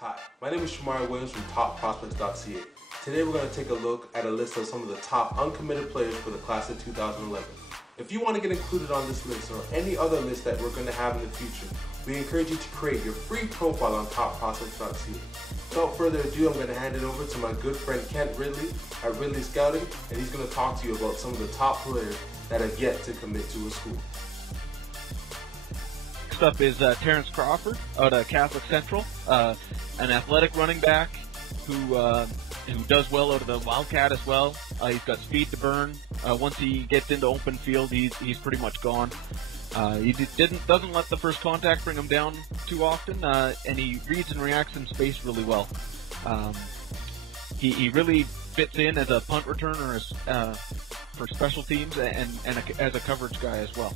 Hi, my name is Shamari Williams from TopProspects.ca. Today we're going to take a look at a list of some of the top uncommitted players for the class of 2011. If you want to get included on this list or any other list that we're going to have in the future, we encourage you to create your free profile on TopProspects.ca. Without further ado, I'm going to hand it over to my good friend Kent Ridley at Ridley Scouting, and he's going to talk to you about some of the top players that have yet to commit to a school. Next up is Terrence Crawford out of Catholic Central, an athletic running back who does well out of the Wildcat as well. He's got speed to burn. Once he gets into open field, he's pretty much gone. He doesn't let the first contact bring him down too often, and he reads and reacts in space really well. He really fits in as a punt returner for special teams and as a coverage guy as well.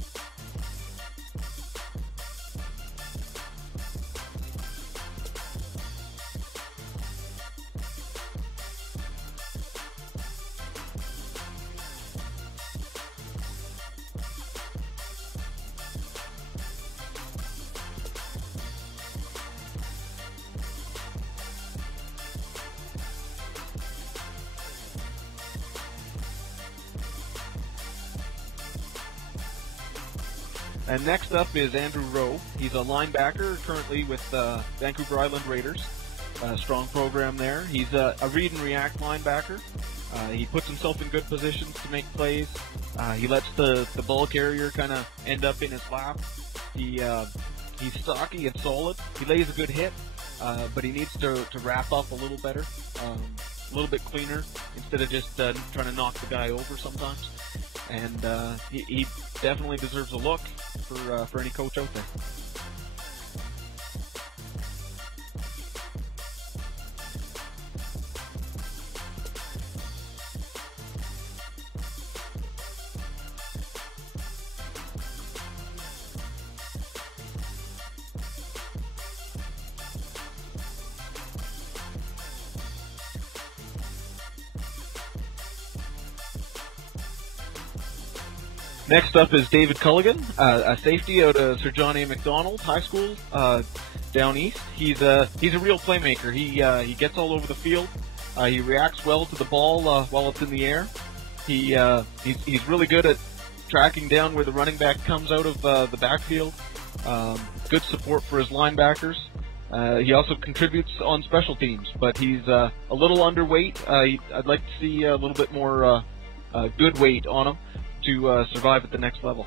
And next up is Andrew Rowe. He's a linebacker currently with Vancouver Island Raiders. Strong program there. He's a read and react linebacker. He puts himself in good positions to make plays. He lets the ball carrier kind of end up in his lap. He's stocky and solid. He lays a good hit, but he needs to wrap up a little better, a little bit cleaner instead of just trying to knock the guy over sometimes. And he definitely deserves a look for any coach out there. Next up is David Culligan, a safety out of Sir John A. Macdonald High School down east. He's a real playmaker. He gets all over the field. He reacts well to the ball while it's in the air. He's really good at tracking down where the running back comes out of the backfield. Good support for his linebackers. He also contributes on special teams, but he's a little underweight. I'd like to see a little bit more good weight on him to survive at the next level.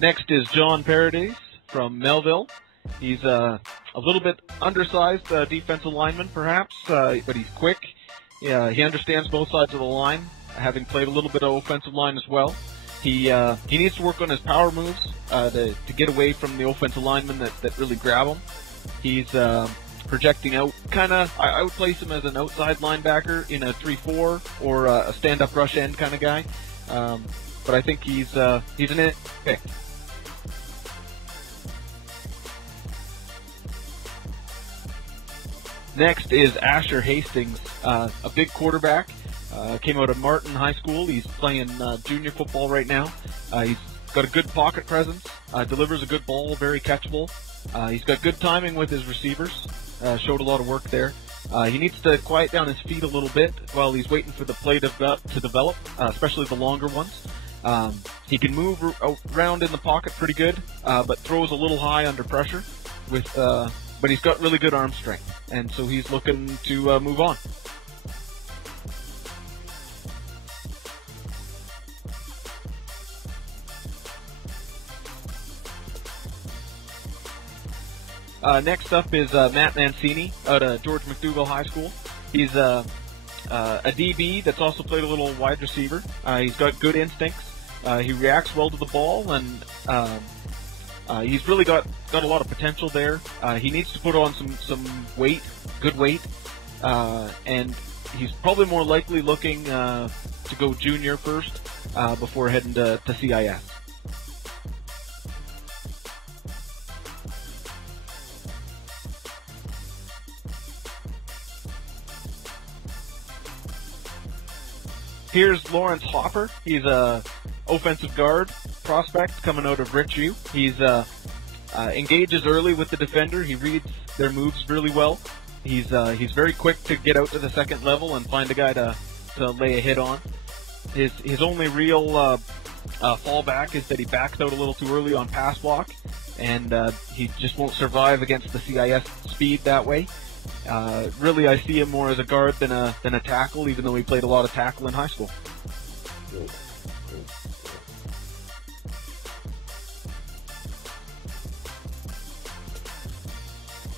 Next is John Paradis from Melville. He's a little bit undersized defensive lineman, perhaps, but he's quick. Yeah, he understands both sides of the line, having played a little bit of offensive line as well. He needs to work on his power moves to get away from the offensive linemen that really grab him. He's projecting out, I would place him as an outside linebacker in a 3-4 or a stand-up rush end kind of guy. But I think he's an it pick. Next is Asher Hastings, a big quarterback. Came out of Martin High School. He's playing junior football right now. He's got a good pocket presence, delivers a good ball, very catchable. He's got good timing with his receivers, showed a lot of work there. He needs to quiet down his feet a little bit while he's waiting for the play to develop, especially the longer ones. He can move around in the pocket pretty good, but throws a little high under pressure but he's got really good arm strength, and so he's looking to move on. Next up is Matt Mancini out of George McDougall High School. He's a DB that's also played a little wide receiver. He's got good instincts. He reacts well to the ball, and he's really got a lot of potential there. He needs to put on some weight, good weight, and he's probably more likely looking to go junior first before heading to CIS. Here's Lawrence Hopper. He's a offensive guard prospect coming out of Richview. He's engages early with the defender. He reads their moves really well. He's very quick to get out to the second level and find a guy to lay a hit on. His only real fallback is that he backs out a little too early on pass block, and he just won't survive against the CIS speed that way. Really, I see him more as a guard than a tackle, even though he played a lot of tackle in high school.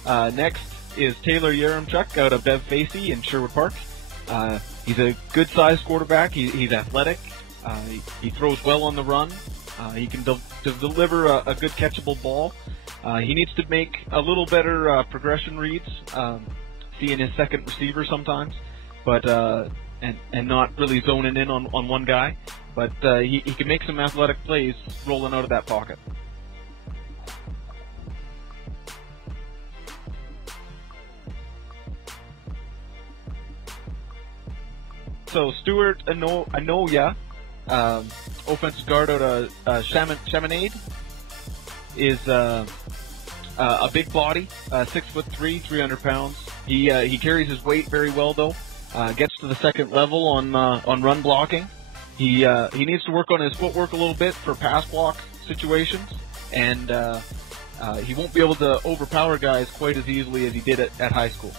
Next is Taylor Yaremchuk out of Bev Facey in Sherwood Park. He's a good-sized quarterback. He's athletic. He throws well on the run. He can deliver a good catchable ball. He needs to make a little better progression reads, seeing his second receiver sometimes, but and not really zoning in on one guy. But he can make some athletic plays rolling out of that pocket. So Stuart Anoya, offensive guard out of Chaminade, is a big body, 6'3", 300 pounds. He carries his weight very well though. Gets to the second level on run blocking. He needs to work on his footwork a little bit for pass block situations, and he won't be able to overpower guys quite as easily as he did at high school.